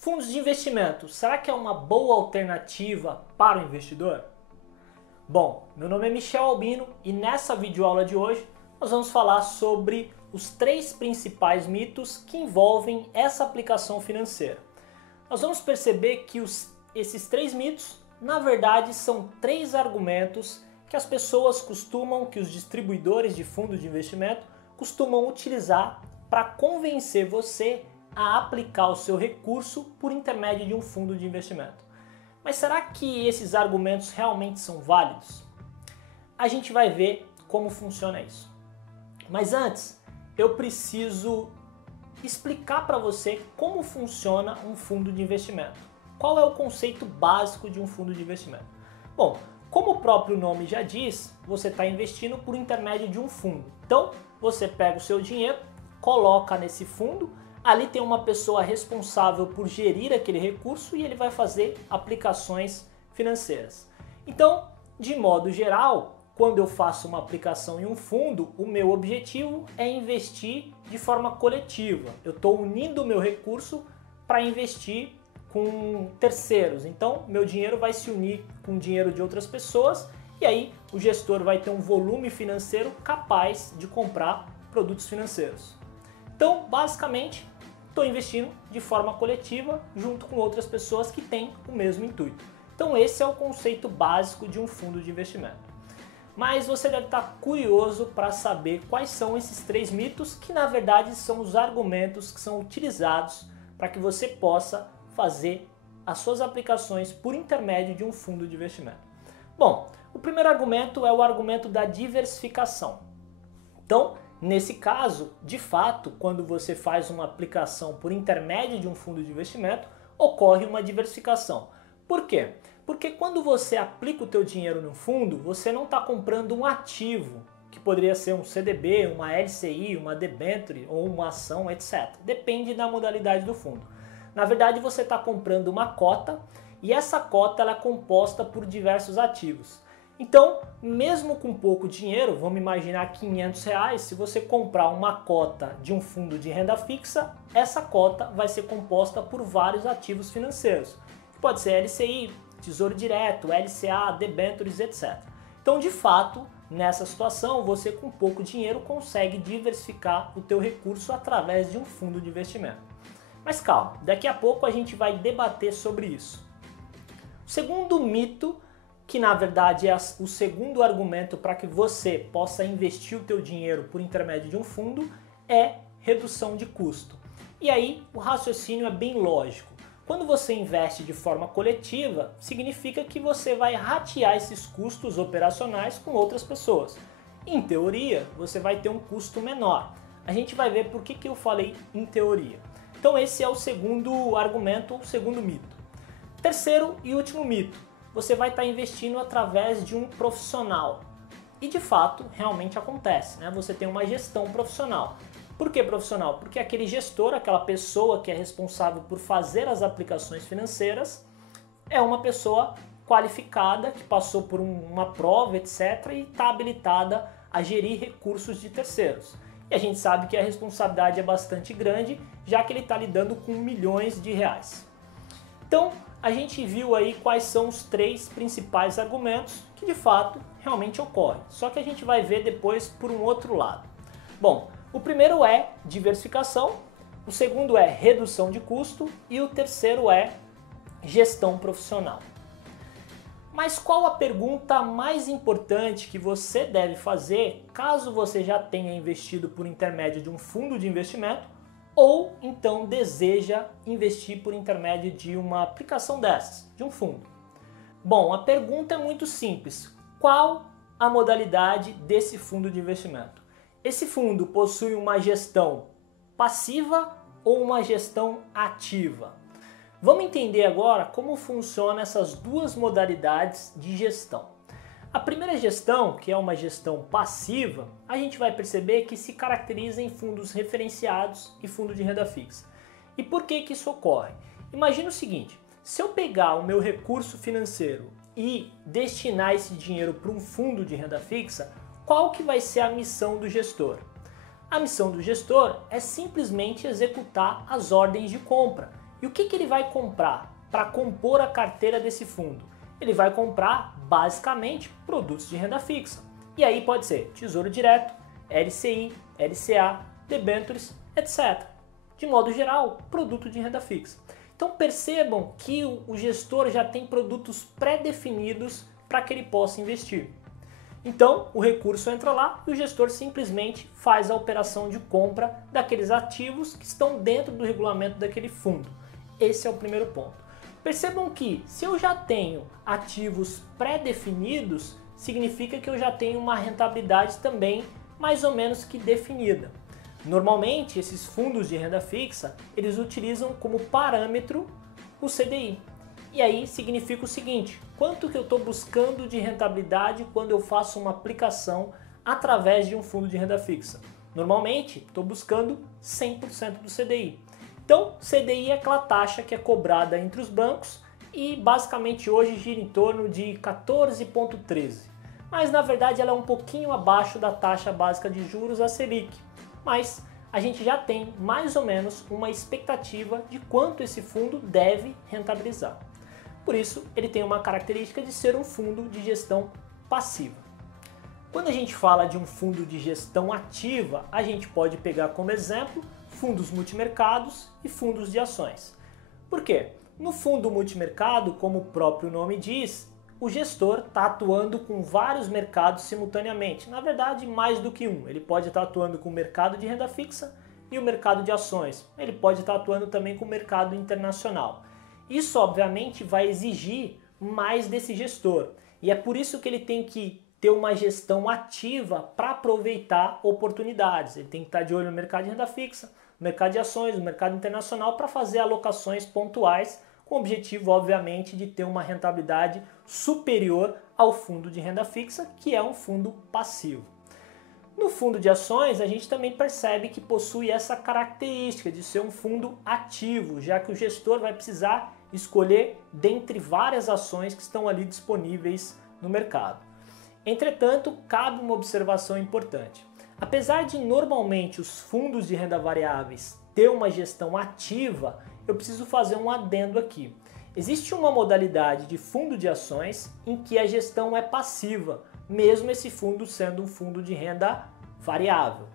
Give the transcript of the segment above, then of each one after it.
Fundos de investimento, será que é uma boa alternativa para o investidor? Bom, meu nome é Michel Albino e nessa videoaula de hoje nós vamos falar sobre os 3 principais mitos que envolvem essa aplicação financeira. Nós vamos perceber que esses 3 mitos, na verdade, são 3 argumentos que as pessoas que os distribuidores de fundos de investimento costumam utilizar para convencer você a aplicar o seu recurso por intermédio de um fundo de investimento. Mas será que esses argumentos realmente são válidos? A gente vai ver como funciona isso. Mas antes, eu preciso explicar para você como funciona um fundo de investimento. Qual é o conceito básico de um fundo de investimento? Bom, como o próprio nome já diz, você está investindo por intermédio de um fundo. Então, você pega o seu dinheiro, coloca nesse fundo, ali tem uma pessoa responsável por gerir aquele recurso e ele vai fazer aplicações financeiras. Então, de modo geral, quando eu faço uma aplicação em um fundo, o meu objetivo é investir de forma coletiva. Eu estou unindo o meu recurso para investir com terceiros. Então, meu dinheiro vai se unir com o dinheiro de outras pessoas e aí o gestor vai ter um volume financeiro capaz de comprar produtos financeiros. Então, basicamente, estou investindo de forma coletiva junto com outras pessoas que têm o mesmo intuito. Então, esse é o conceito básico de um fundo de investimento. Mas você deve estar curioso para saber quais são esses 3 mitos que, na verdade, são os argumentos que são utilizados para que você possa fazer as suas aplicações por intermédio de um fundo de investimento. Bom, o primeiro argumento é o argumento da diversificação. Então, nesse caso, de fato, quando você faz uma aplicação por intermédio de um fundo de investimento, ocorre uma diversificação. Por quê? Porque quando você aplica o teu dinheiro no fundo, você não está comprando um ativo, que poderia ser um CDB, uma LCI, uma debênture ou uma ação, etc. Depende da modalidade do fundo. Na verdade, você está comprando uma cota e essa cota ela é composta por diversos ativos. Então, mesmo com pouco dinheiro, vamos imaginar R$500, se você comprar uma cota de um fundo de renda fixa, essa cota vai ser composta por vários ativos financeiros. Pode ser LCI, Tesouro Direto, LCA, debêntures, etc. Então, de fato, nessa situação, você com pouco dinheiro consegue diversificar o teu recurso através de um fundo de investimento. Mas calma, daqui a pouco a gente vai debater sobre isso. O segundo mito, que na verdade é o segundo argumento para que você possa investir o teu dinheiro por intermédio de um fundo, é redução de custo. E aí o raciocínio é bem lógico. Quando você investe de forma coletiva, significa que você vai ratear esses custos operacionais com outras pessoas. Em teoria, você vai ter um custo menor. A gente vai ver por que eu falei em teoria. Então esse é o segundo argumento, o segundo mito. Terceiro e último mito, você vai estar investindo através de um profissional. E de fato, realmente acontece, né? Você tem uma gestão profissional. Por que profissional? Porque aquele gestor, aquela pessoa que é responsável por fazer as aplicações financeiras, é uma pessoa qualificada, que passou por uma prova, etc. e está habilitada a gerir recursos de terceiros. E a gente sabe que a responsabilidade é bastante grande, já que ele está lidando com milhões de reais. Então, a gente viu aí quais são os 3 principais argumentos que de fato realmente ocorrem. Só que a gente vai ver depois por um outro lado. Bom, o primeiro é diversificação, o segundo é redução de custo e o terceiro é gestão profissional. Mas qual a pergunta mais importante que você deve fazer caso você já tenha investido por intermédio de um fundo de investimento ou então deseja investir por intermédio de uma aplicação dessas, de um fundo? Bom, a pergunta é muito simples. Qual a modalidade desse fundo de investimento? Esse fundo possui uma gestão passiva ou uma gestão ativa? Vamos entender agora como funcionam essas 2 modalidades de gestão. A primeira gestão, que é uma gestão passiva, a gente vai perceber que se caracteriza em fundos referenciados e fundo de renda fixa. E por que isso ocorre? Imagina o seguinte, se eu pegar o meu recurso financeiro e destinar esse dinheiro para um fundo de renda fixa, qual que vai ser a missão do gestor? A missão do gestor é simplesmente executar as ordens de compra. E o que ele vai comprar para compor a carteira desse fundo? Ele vai comprar basicamente produtos de renda fixa. E aí pode ser Tesouro Direto, LCI, LCA, debêntures, etc. De modo geral, produto de renda fixa. Então percebam que o gestor já tem produtos pré-definidos para que ele possa investir. Então o recurso entra lá e o gestor simplesmente faz a operação de compra daqueles ativos que estão dentro do regulamento daquele fundo. Esse é o primeiro ponto. Percebam que se eu já tenho ativos pré-definidos, significa que eu já tenho uma rentabilidade também mais ou menos que definida. Normalmente esses fundos de renda fixa, eles utilizam como parâmetro o CDI. E aí significa o seguinte, quanto que eu estou buscando de rentabilidade quando eu faço uma aplicação através de um fundo de renda fixa? Normalmente estou buscando 100% do CDI. Então CDI é aquela taxa que é cobrada entre os bancos e basicamente hoje gira em torno de 14,13. Mas na verdade ela é um pouquinho abaixo da taxa básica de juros, a Selic. Mas a gente já tem mais ou menos uma expectativa de quanto esse fundo deve rentabilizar. Por isso, ele tem uma característica de ser um fundo de gestão passiva. Quando a gente fala de um fundo de gestão ativa, a gente pode pegar como exemplo fundos multimercados e fundos de ações. Por quê? No fundo multimercado, como o próprio nome diz, o gestor está atuando com vários mercados simultaneamente. Na verdade, mais do que um. Ele pode estar atuando com o mercado de renda fixa e o mercado de ações. Ele pode estar atuando também com o mercado internacional. Isso, obviamente, vai exigir mais desse gestor. E é por isso que ele tem que ter uma gestão ativa para aproveitar oportunidades. Ele tem que estar de olho no mercado de renda fixa, no mercado de ações, no mercado internacional para fazer alocações pontuais com o objetivo, obviamente, de ter uma rentabilidade superior ao fundo de renda fixa, que é um fundo passivo. No fundo de ações, a gente também percebe que possui essa característica de ser um fundo ativo, já que o gestor vai precisar escolher dentre várias ações que estão ali disponíveis no mercado. Entretanto, cabe uma observação importante. Apesar de normalmente os fundos de renda variáveis ter uma gestão ativa, eu preciso fazer um adendo aqui. Existe uma modalidade de fundo de ações em que a gestão é passiva, mesmo esse fundo sendo um fundo de renda variável.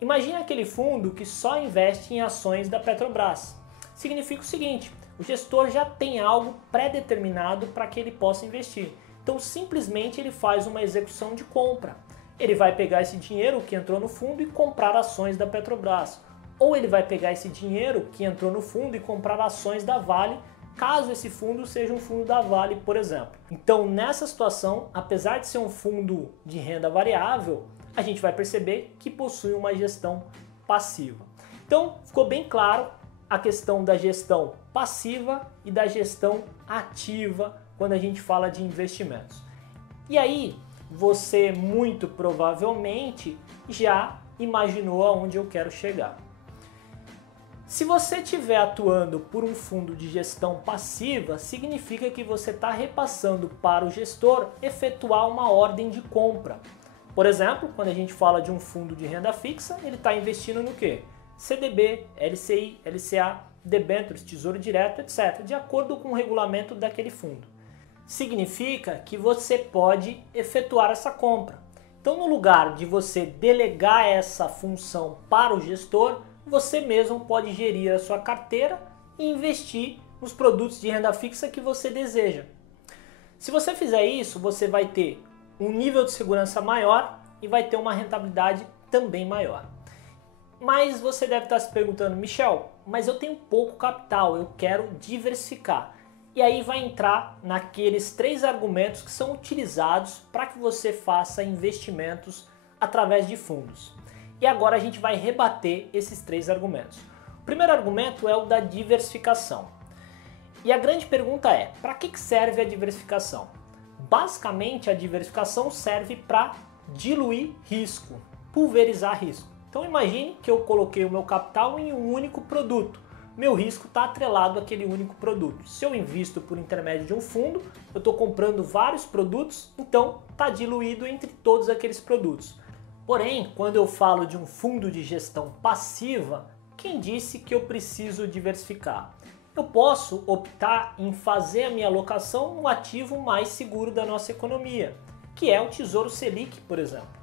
Imagine aquele fundo que só investe em ações da Petrobras. Significa o seguinte, o gestor já tem algo pré-determinado para que ele possa investir. Então simplesmente ele faz uma execução de compra. Ele vai pegar esse dinheiro que entrou no fundo e comprar ações da Petrobras. Ou ele vai pegar esse dinheiro que entrou no fundo e comprar ações da Vale, caso esse fundo seja um fundo da Vale, por exemplo. Então, nessa situação, apesar de ser um fundo de renda variável, a gente vai perceber que possui uma gestão passiva. Então, ficou bem claro a questão da gestão passiva e da gestão ativa quando a gente fala de investimentos. E aí, você muito provavelmente já imaginou aonde eu quero chegar. Se você estiver atuando por um fundo de gestão passiva, significa que você está repassando para o gestor efetuar uma ordem de compra. Por exemplo, quando a gente fala de um fundo de renda fixa, ele está investindo no quê? CDB, LCI, LCA, debêntures, Tesouro Direto, etc., de acordo com o regulamento daquele fundo. Significa que você pode efetuar essa compra. Então, no lugar de você delegar essa função para o gestor, você mesmo pode gerir a sua carteira e investir nos produtos de renda fixa que você deseja. Se você fizer isso, você vai ter um nível de segurança maior e vai ter uma rentabilidade também maior. Mas você deve estar se perguntando, Michel, mas eu tenho pouco capital, eu quero diversificar. E aí vai entrar naqueles 3 argumentos que são utilizados para que você faça investimentos através de fundos. E agora a gente vai rebater esses 3 argumentos. O primeiro argumento é o da diversificação. E a grande pergunta é, para que serve a diversificação? Basicamente, a diversificação serve para diluir risco, pulverizar risco. Então imagine que eu coloquei o meu capital em um único produto. Meu risco está atrelado àquele único produto. Se eu invisto por intermédio de um fundo, eu estou comprando vários produtos, então está diluído entre todos aqueles produtos. Porém, quando eu falo de um fundo de gestão passiva, quem disse que eu preciso diversificar? eu posso optar em fazer a minha alocação no ativo mais seguro da nossa economia, que é o Tesouro Selic, por exemplo.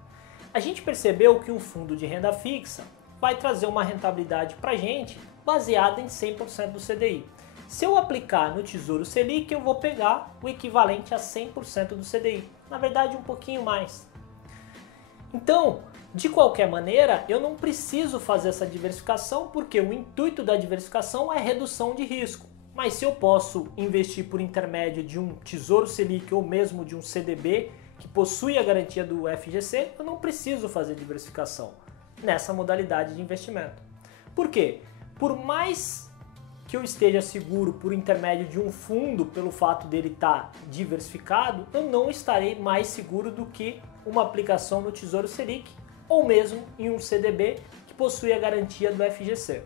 A gente percebeu que um fundo de renda fixa vai trazer uma rentabilidade para a gente baseada em 100% do CDI. Se eu aplicar no Tesouro Selic, eu vou pegar o equivalente a 100% do CDI. Na verdade, um pouquinho mais. Então, de qualquer maneira, eu não preciso fazer essa diversificação porque o intuito da diversificação é redução de risco. Mas se eu posso investir por intermédio de um Tesouro Selic ou mesmo de um CDB que possui a garantia do FGC, eu não preciso fazer diversificação nessa modalidade de investimento. Por quê? Por mais que eu esteja seguro por intermédio de um fundo, pelo fato dele estar diversificado, eu não estarei mais seguro do que uma aplicação no Tesouro Selic ou mesmo em um CDB que possui a garantia do FGC.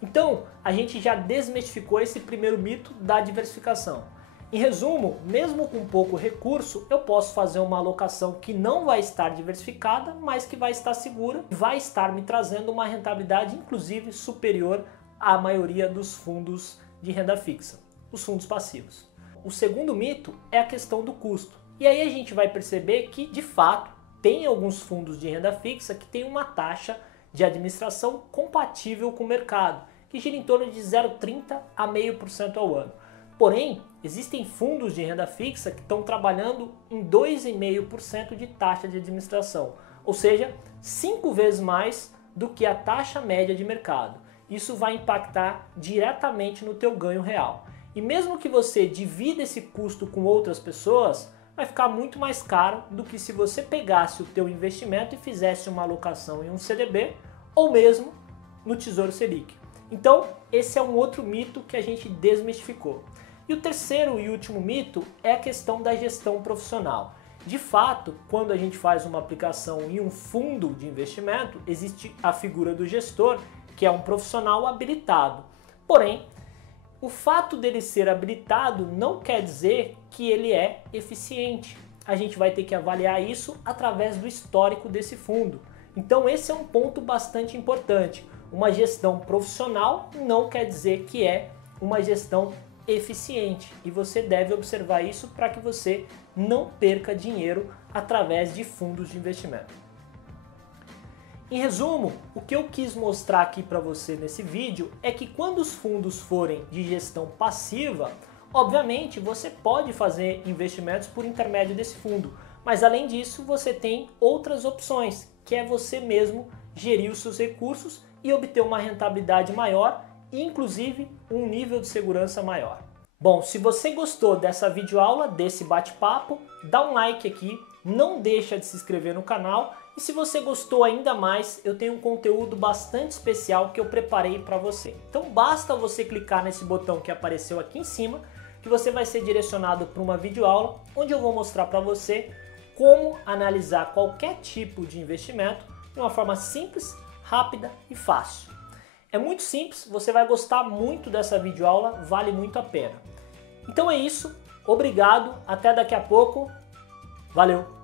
Então, a gente já desmistificou esse primeiro mito da diversificação. Em resumo, mesmo com pouco recurso, eu posso fazer uma alocação que não vai estar diversificada, mas que vai estar segura e vai estar me trazendo uma rentabilidade, inclusive, superior à maioria dos fundos de renda fixa, os fundos passivos. O segundo mito é a questão do custo. E aí a gente vai perceber que, de fato, tem alguns fundos de renda fixa que têm uma taxa de administração compatível com o mercado, que gira em torno de 0,30% a 0,5% ao ano. Porém, existem fundos de renda fixa que estão trabalhando em 2,5% de taxa de administração, ou seja, 5 vezes mais do que a taxa média de mercado. Isso vai impactar diretamente no teu ganho real. E mesmo que você divida esse custo com outras pessoas, vai ficar muito mais caro do que se você pegasse o teu investimento e fizesse uma alocação em um CDB ou mesmo no Tesouro Selic. Então, esse é um outro mito que a gente desmistificou. E o terceiro e último mito é a questão da gestão profissional. De fato, quando a gente faz uma aplicação em um fundo de investimento, existe a figura do gestor, que é um profissional habilitado. Porém, o fato dele ser habilitado não quer dizer que ele é eficiente. A gente vai ter que avaliar isso através do histórico desse fundo. Então esse é um ponto bastante importante. Uma gestão profissional não quer dizer que é uma gestão eficiente. E você deve observar isso para que você não perca dinheiro através de fundos de investimento. Em resumo, o que eu quis mostrar aqui para você nesse vídeo é que quando os fundos forem de gestão passiva, obviamente você pode fazer investimentos por intermédio desse fundo, mas além disso você tem outras opções, que é você mesmo gerir os seus recursos e obter uma rentabilidade maior e inclusive um nível de segurança maior. Bom, se você gostou dessa videoaula, desse bate-papo, dá um like aqui, não deixa de se inscrever no canal. E se você gostou ainda mais, eu tenho um conteúdo bastante especial que eu preparei para você. Então basta você clicar nesse botão que apareceu aqui em cima, que você vai ser direcionado para uma videoaula, onde eu vou mostrar para você como analisar qualquer tipo de investimento de uma forma simples, rápida e fácil. É muito simples, você vai gostar muito dessa videoaula, vale muito a pena. Então é isso, obrigado, até daqui a pouco, valeu!